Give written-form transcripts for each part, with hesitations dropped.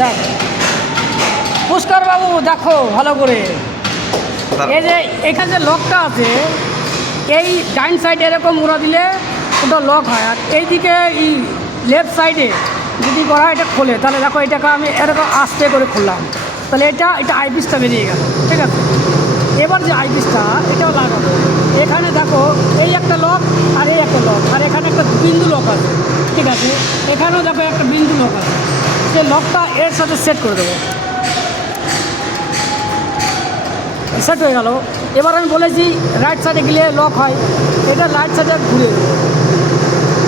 দেখ পুষ্কর বাবু দেখো ভালো করে, এই যে এখানে যে লকটা আছে, এই ডাইন সাইডে এরকম উড়া দিলে ওটা লক হয়, আর এইদিকে এই লেফট সাইডে যদি করা এটা খোলে, তাহলে দেখো এটাকে আমি এরকম আস্তে করে খুললাম, তাহলে এটা আইপিসটা বেরিয়ে গেল। ঠিক আছে, এবার যে আইপিসটা এটাও লাগাবো। এখানে দেখো এই একটা লক আর এই একটা লক, আর এখানে একটা বিন্দু লক আছে। ঠিক আছে, এখানেও দেখো একটা বিন্দু লক আছে, সে লকটা এর সাথে সেট করে দেবো। সেট হয়ে গেল। এবার আমি বলেছি রাইট সাইডে গেলে লক হয়, এটা রাইট সাইডে ঘুরে দেবো,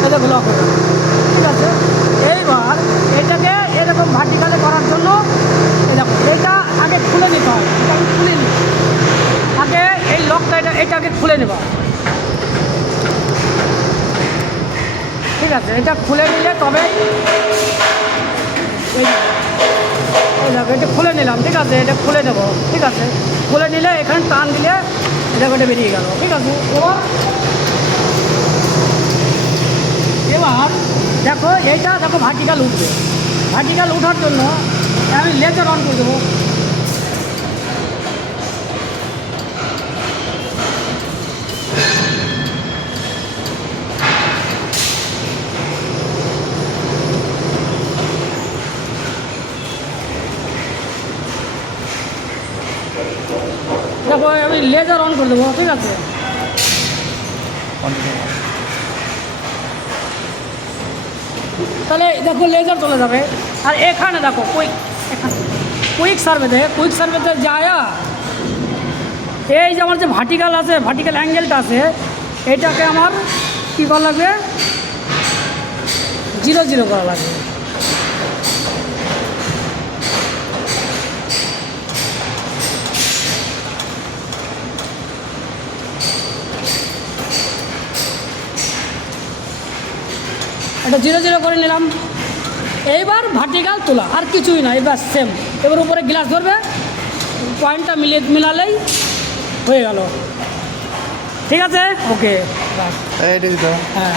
এটা লক হয়ে গেল। ঠিক আছে, এইবার এটাকে এরকম ভার্টিকালে করার জন্য দেখো এটা আগে খুলে নিতে হয়। এটা আমি খুলে নিই আগে, এই লকটা এটাকে খুলে নেব। ঠিক আছে, এটা খুলে নিলে তবে এই দেখো এটা খুলে নিলাম। ঠিক আছে, এটা খুলে দেবো। ঠিক আছে, খুলে নিলে এখানে টান দিলে এটা এটা বেরিয়ে গেল। ঠিক আছে, এবার দেখো এইটা দেখো ভার্টিকাল উঠবে। ভার্টিকাল ওঠার জন্য আমি লেজার অন করে দেবো। দেখো আমি লেজার অন করে দেবো। ঠিক আছে, তাহলে দেখো লেজার চলে যাবে। আর এখানে দেখো কুইক সার্ভেতে যায়, এই যে আমার যে ভার্টিকাল আছে, ভার্টিকাল অ্যাঙ্গেলটা আছে, এটাকে আমার কী করা লাগবে, 0 0 করা লাগবে। এটা 0 0 করে নিলাম। এইবার ভার্টিকাল তোলা, আর কিছুই না, এবার সেম। এবার উপরে গ্লাস ধরবে, পয়েন্টটা মিলালেই হয়ে গেল। ঠিক আছে, ওকে, হ্যাঁ।